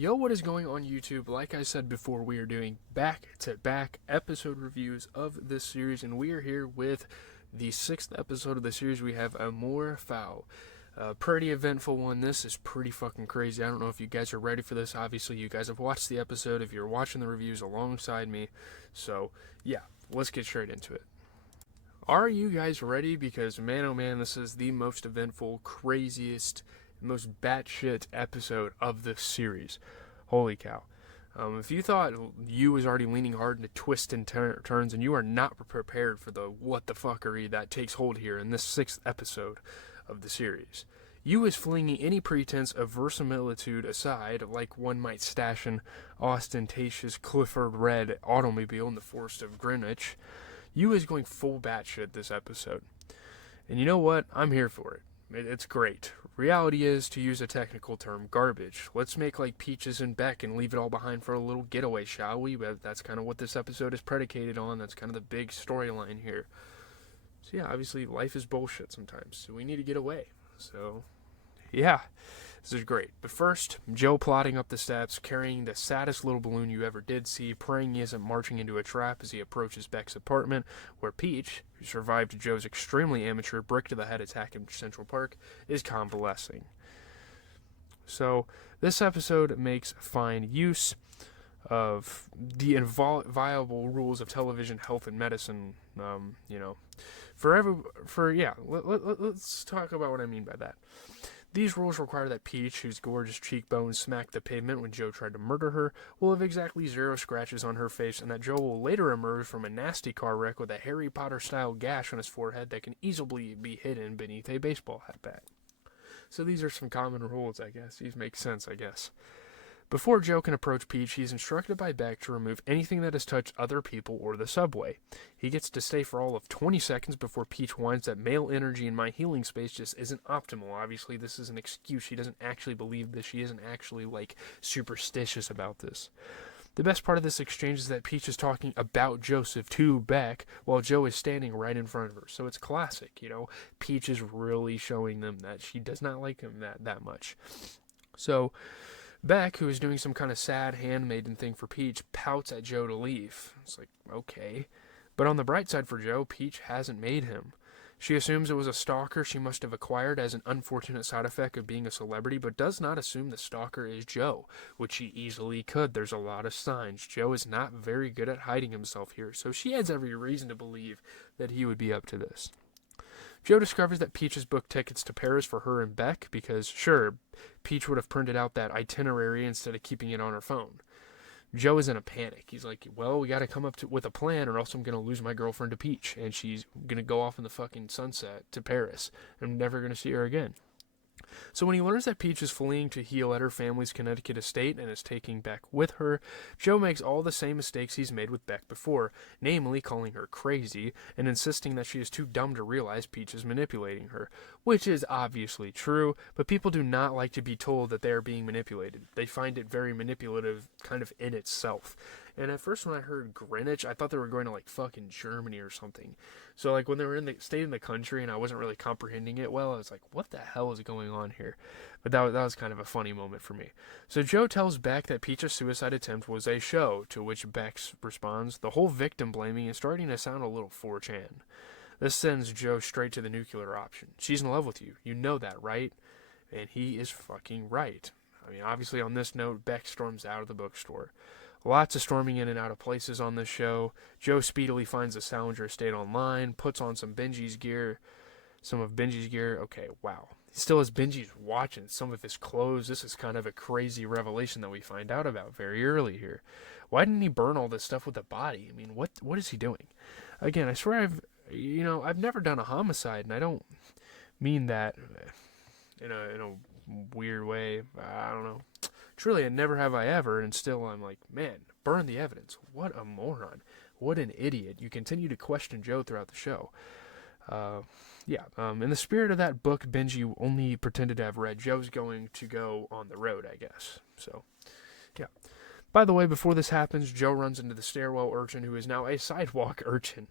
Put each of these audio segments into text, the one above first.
Yo, what is going on YouTube? Like I said before, we are doing back-to-back episode reviews of this series, and we are here with the 6th episode of the series. We have Amour Fou. Pretty eventful one. This is pretty fucking crazy. I don't know if you guys are ready for this. Obviously, you guys have watched the episode if you're watching the reviews alongside me. So, yeah, let's get straight into it. Are you guys ready? Because, man, oh man, this is the most eventful, craziest, most batshit episode of this series. Holy cow. If you thought you was already leaning hard into twists and turns, and you are not prepared for the what the fuckery that takes hold here in this 6th episode of the series, you is flinging any pretense of verisimilitude aside, like one might stash an ostentatious Clifford Red automobile in the forest of Greenwich. You is going full batshit this episode. And you know what? I'm here for it. It's great. Reality is, to use a technical term, garbage. Let's make like Peaches and Beck and leave it all behind for a little getaway, shall we? But that's kind of what this episode is predicated on. That's kind of the big storyline here. So yeah, obviously life is bullshit sometimes, so we need to get away. So yeah, this is great. But first, Joe plodding up the steps, carrying the saddest little balloon you ever did see, praying he isn't marching into a trap as he approaches Beck's apartment, where Peach, who survived Joe's extremely amateur brick-to-the-head attack in Central Park, is convalescing. So, this episode makes fine use of the inviolable rules of television, health, and medicine. Let's talk about what I mean by that. These rules require that Peach, whose gorgeous cheekbones smacked the pavement when Joe tried to murder her, will have exactly 0 scratches on her face, and that Joe will later emerge from a nasty car wreck with a Harry Potter-style gash on his forehead that can easily be hidden beneath a baseball bat. So these are some common rules, I guess. These make sense, I guess. Before Joe can approach Peach, he's instructed by Beck to remove anything that has touched other people or the subway. He gets to stay for all of 20 seconds before Peach whines that male energy in my healing space just isn't optimal. Obviously, this is an excuse. She doesn't actually believe this. She isn't actually, superstitious about this. The best part of this exchange is that Peach is talking about Joseph to Beck while Joe is standing right in front of her. So it's classic, Peach is really showing them that she does not like him that much. So Beck, who is doing some kind of sad handmaiden thing for Peach, pouts at Joe to leave. It's like, okay. But on the bright side for Joe, Peach hasn't made him. She assumes it was a stalker she must have acquired as an unfortunate side effect of being a celebrity, but does not assume the stalker is Joe, which she easily could. There's a lot of signs. Joe is not very good at hiding himself here, so she has every reason to believe that he would be up to this. Joe discovers that Peach has booked tickets to Paris for her and Beck because, sure, Peach would have printed out that itinerary instead of keeping it on her phone. Joe is in a panic. He's like, well, we got to come up with a plan or else I'm going to lose my girlfriend to Peach, and she's going to go off in the fucking sunset to Paris. I'm never going to see her again. So when he learns that Peach is fleeing to heal at her family's Connecticut estate and is taking Beck with her, Joe makes all the same mistakes he's made with Beck before, namely calling her crazy and insisting that she is too dumb to realize Peach is manipulating her, which is obviously true, but people do not like to be told that they are being manipulated. They find it very manipulative kind of in itself. And at first when I heard Greenwich, I thought they were going to fucking Germany or something. So when they were stayed in the country and I wasn't really comprehending it well, I was like, what the hell is going on here? But that was kind of a funny moment for me. So Joe tells Beck that Peach's suicide attempt was a show, to which Beck responds, the whole victim blaming is starting to sound a little 4chan. This sends Joe straight to the nuclear option. She's in love with you. You know that, right? And he is fucking right. I mean, obviously on this note, Beck storms out of the bookstore. Lots of storming in and out of places on this show. Joe speedily finds the Salinger estate online, puts on some of Benji's gear. Okay, wow. He still has Benji's watch and some of his clothes. This is kind of a crazy revelation that we find out about very early here. Why didn't he burn all this stuff with the body? I mean, what is he doing? Again, I swear I've never done a homicide, and I don't mean that in a weird way. I don't know. Truly, never have I ever, and still I'm like, man, burn the evidence. What a moron. What an idiot. You continue to question Joe throughout the show. In the spirit of that book Benji only pretended to have read, Joe's going to go on the road, I guess. So, yeah. By the way, before this happens, Joe runs into the stairwell urchin, who is now a sidewalk urchin.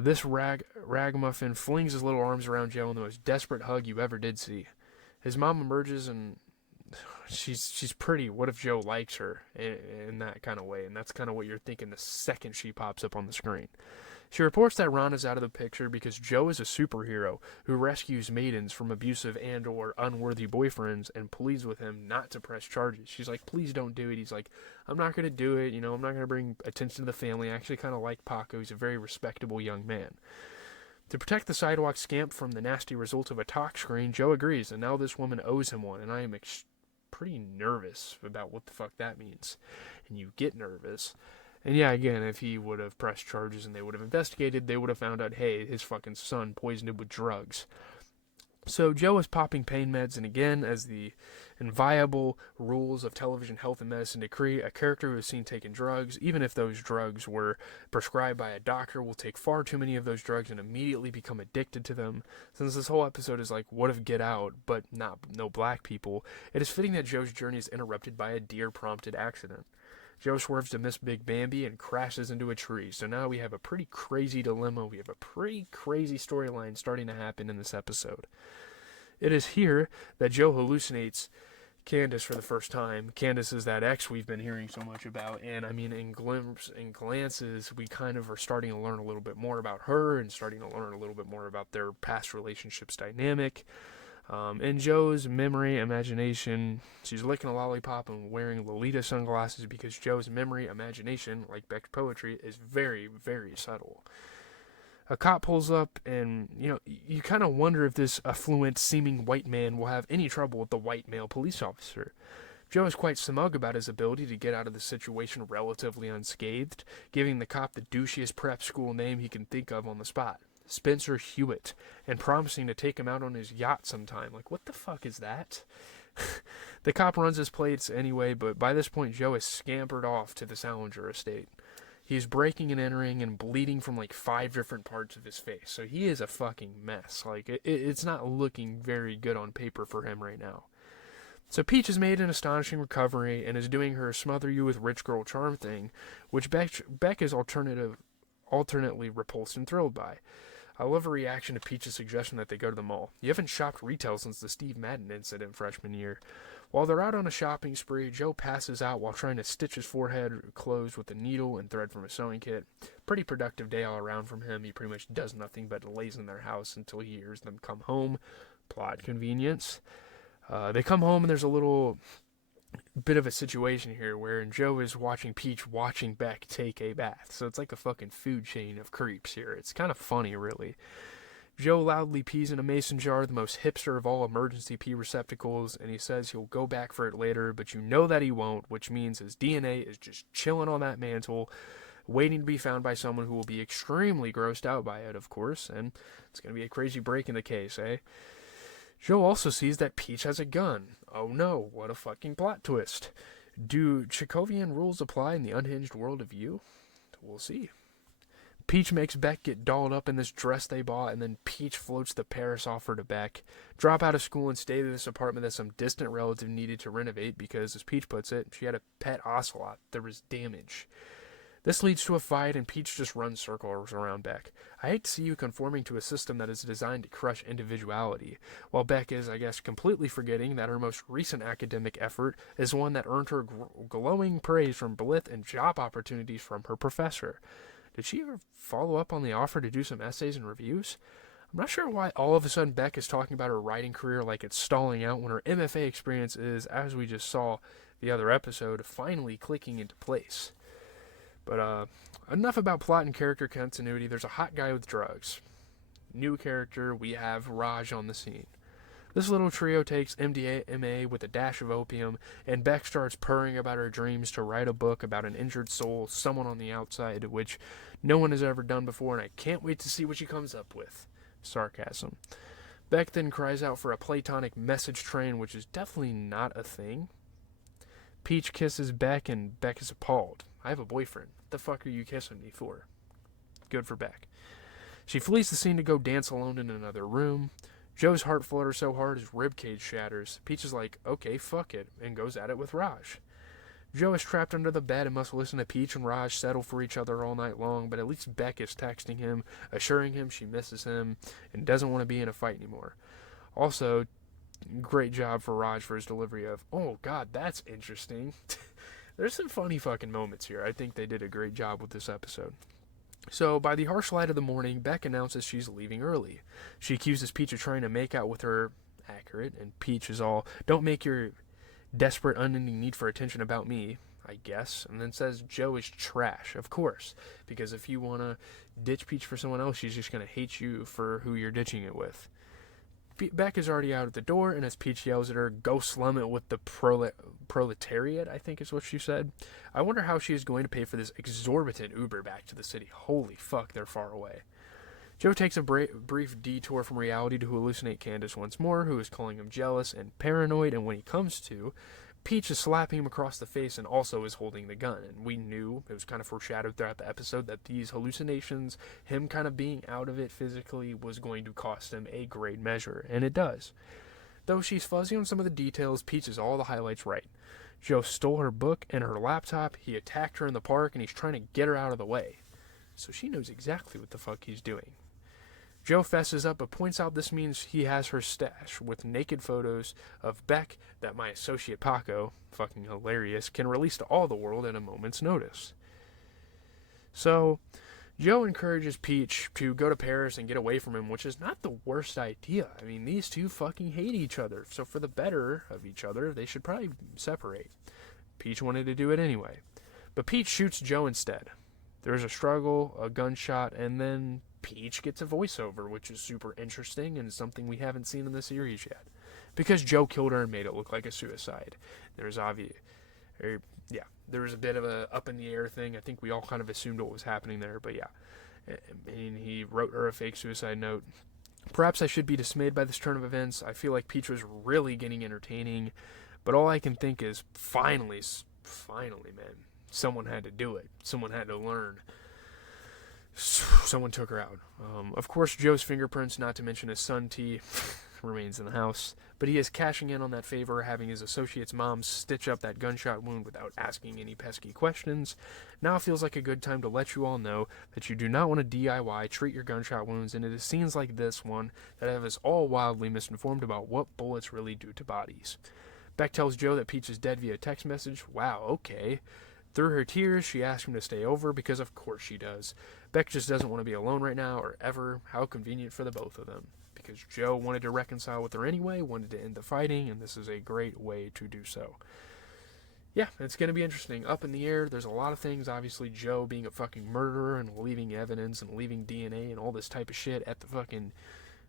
This ragamuffin flings his little arms around Joe in the most desperate hug you ever did see. His mom emerges and she's pretty. What if Joe likes her in that kind of way? And that's kind of what you're thinking the second she pops up on the screen. She reports that Ron is out of the picture because Joe is a superhero who rescues maidens from abusive and or unworthy boyfriends and pleads with him not to press charges. She's like, please don't do it. He's like, I'm not going to do it. I'm not going to bring attention to the family. I actually kind of like Paco. He's a very respectable young man. To protect the sidewalk scamp from the nasty results of a talk screen, Joe agrees, and now this woman owes him one, and I am pretty nervous about what the fuck that means. And you get nervous. And yeah, again, if he would have pressed charges and they would have investigated, they would have found out, hey, his fucking son poisoned him with drugs. So Joe is popping pain meds, and again, as the inviolable rules of television health and medicine decree, a character who is seen taking drugs, even if those drugs were prescribed by a doctor, will take far too many of those drugs and immediately become addicted to them. Since this whole episode is like, what if Get Out, but no black people, it is fitting that Joe's journey is interrupted by a deer-prompted accident. Joe swerves to miss Big Bambi and crashes into a tree. So now we have a pretty crazy dilemma. We have a pretty crazy storyline starting to happen in this episode. It is here that Joe hallucinates Candace for the first time. Candace is that ex we've been hearing so much about. And I mean, in glances, we kind of are starting to learn a little bit more about her and starting to learn a little bit more about their past relationships dynamic. In Joe's memory, imagination, she's licking a lollipop and wearing Lolita sunglasses because Joe's memory, imagination, like Beck's poetry, is very, very subtle. A cop pulls up and, you kind of wonder if this affluent seeming white man will have any trouble with the white male police officer. Joe is quite smug about his ability to get out of the situation relatively unscathed, giving the cop the douchiest prep school name he can think of on the spot. Spencer Hewitt, and promising to take him out on his yacht sometime. Like, what the fuck is that? The cop runs his plates anyway, but by this point, Joe has scampered off to the Salinger estate. He's breaking and entering and bleeding from like 5 different parts of his face. So he is a fucking mess. Like, it's not looking very good on paper for him right now. So Peach has made an astonishing recovery and is doing her smother you with rich girl charm thing, which Beck is alternately repulsed and thrilled by. I love her reaction to Peach's suggestion that they go to the mall. You haven't shopped retail since the Steve Madden incident freshman year. While they're out on a shopping spree, Joe passes out while trying to stitch his forehead closed with a needle and thread from a sewing kit. Pretty productive day all around from him. He pretty much does nothing but lays in their house until he hears them come home. Plot convenience. They come home and there's a little bit of a situation here where Joe is watching Peach watching Beck take a bath. So it's like a fucking food chain of creeps here. It's kind of funny, really. Joe loudly pees in a mason jar, the most hipster of all emergency pee receptacles, and he says he'll go back for it later, but you know that he won't, which means his DNA is just chilling on that mantle, waiting to be found by someone who will be extremely grossed out by it, of course, and it's going to be a crazy break in the case, eh? Joe also sees that Peach has a gun. Oh no, what a fucking plot twist. Do Chekhovian rules apply in the unhinged world of you? We'll see. Peach makes Beck get dolled up in this dress they bought, and then Peach floats the Paris offer to Beck. Drop out of school and stay to this apartment that some distant relative needed to renovate because, as Peach puts it, she had a pet ocelot. There was damage. This leads to a fight, and Peach just runs circles around Beck. I hate to see you conforming to a system that is designed to crush individuality, while Beck is, I guess, completely forgetting that her most recent academic effort is one that earned her glowing praise from Blith and job opportunities from her professor. Did she ever follow up on the offer to do some essays and reviews? I'm not sure why all of a sudden Beck is talking about her writing career like it's stalling out when her MFA experience is, as we just saw the other episode, finally clicking into place. But enough about plot and character continuity. There's a hot guy with drugs. New character, we have Raj on the scene. This little trio takes MDMA with a dash of opium, and Beck starts purring about her dreams to write a book about an injured soul, someone on the outside, which no one has ever done before, and I can't wait to see what she comes up with. Sarcasm. Beck then cries out for a platonic message train, which is definitely not a thing. Peach kisses Beck, and Beck is appalled. I have a boyfriend. What the fuck are you kissing me for? Good for Beck. She flees the scene to go dance alone in another room. Joe's heart flutters so hard his ribcage shatters. Peach is like, okay, fuck it, and goes at it with Raj. Joe is trapped under the bed and must listen to Peach and Raj settle for each other all night long, but at least Beck is texting him, assuring him she misses him, and doesn't want to be in a fight anymore. Also, great job for Raj for his delivery of, oh god, that's interesting. There's some funny fucking moments here. I think they did a great job with this episode. So, by the harsh light of the morning, Beck announces she's leaving early. She accuses Peach of trying to make out with her, accurate, and Peach is all, don't make your desperate, unending need for attention about me, I guess, and then says Joe is trash, of course, because if you want to ditch Peach for someone else, she's just going to hate you for who you're ditching it with. Beck is already out at the door, and as Peach yells at her, go slum it with the proletariat, I think is what she said. I wonder how she is going to pay for this exorbitant Uber back to the city. Holy fuck, they're far away. Joe takes a brief detour from reality to hallucinate Candace once more, who is calling him jealous and paranoid, and when he comes to, Peach is slapping him across the face and also is holding the gun. And we knew, it was kind of foreshadowed throughout the episode, that these hallucinations, him kind of being out of it physically, was going to cost him a great measure. And it does. Though she's fuzzy on some of the details, Peach is all the highlights right. Joe stole her book and her laptop, he attacked her in the park, and he's trying to get her out of the way. So she knows exactly what the fuck he's doing. Joe fesses up but points out this means he has her stash with naked photos of Beck that my associate Paco, fucking hilarious, can release to all the world at a moment's notice. So, Joe encourages Peach to go to Paris and get away from him, which is not the worst idea. I mean, these two fucking hate each other, so for the better of each other, they should probably separate. Peach wanted to do it anyway. But Peach shoots Joe instead. There's a struggle, a gunshot, and then Peach gets a voiceover, which is super interesting and something we haven't seen in the series yet. Because Joe killed her and made it look like a suicide. There was a bit of a up in the air thing. I think we all kind of assumed what was happening there, but yeah. And he wrote her a fake suicide note. Perhaps I should be dismayed by this turn of events. I feel like Peach was really getting entertaining, but all I can think is, finally, man, someone had to do it. Someone had to learn. Someone took her out. Of course, Joe's fingerprints, not to mention his son T, remains in the house. But he is cashing in on that favor, having his associate's mom stitch up that gunshot wound without asking any pesky questions. Now feels like a good time to let you all know that you do not want to DIY treat your gunshot wounds, and it is scenes like this one that have us all wildly misinformed about what bullets really do to bodies. Beck tells Joe that Peach is dead via text message. Wow, okay. Through her tears, she asks him to stay over, because of course she does. Beck just doesn't want to be alone right now, or ever. How convenient for the both of them. Because Joe wanted to reconcile with her anyway, wanted to end the fighting, and this is a great way to do so. Yeah, it's going to be interesting. Up in the air, there's a lot of things. Obviously, Joe being a fucking murderer and leaving evidence and leaving DNA and all this type of shit at the fucking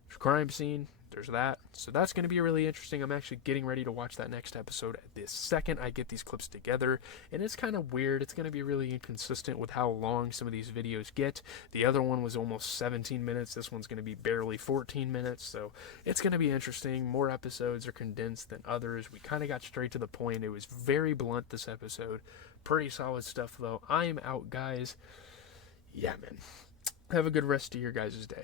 crime scene. There's that. So that's going to be really interesting. I'm actually getting ready to watch that next episode this second I get these clips together. And it's kind of weird. It's going to be really inconsistent with how long some of these videos get. The other one was almost 17 minutes. This one's going to be barely 14 minutes. So it's going to be interesting. More episodes are condensed than others. We kind of got straight to the point. It was very blunt this episode. Pretty solid stuff though. I am out, guys. Yeah, man. Have a good rest of your guys' day.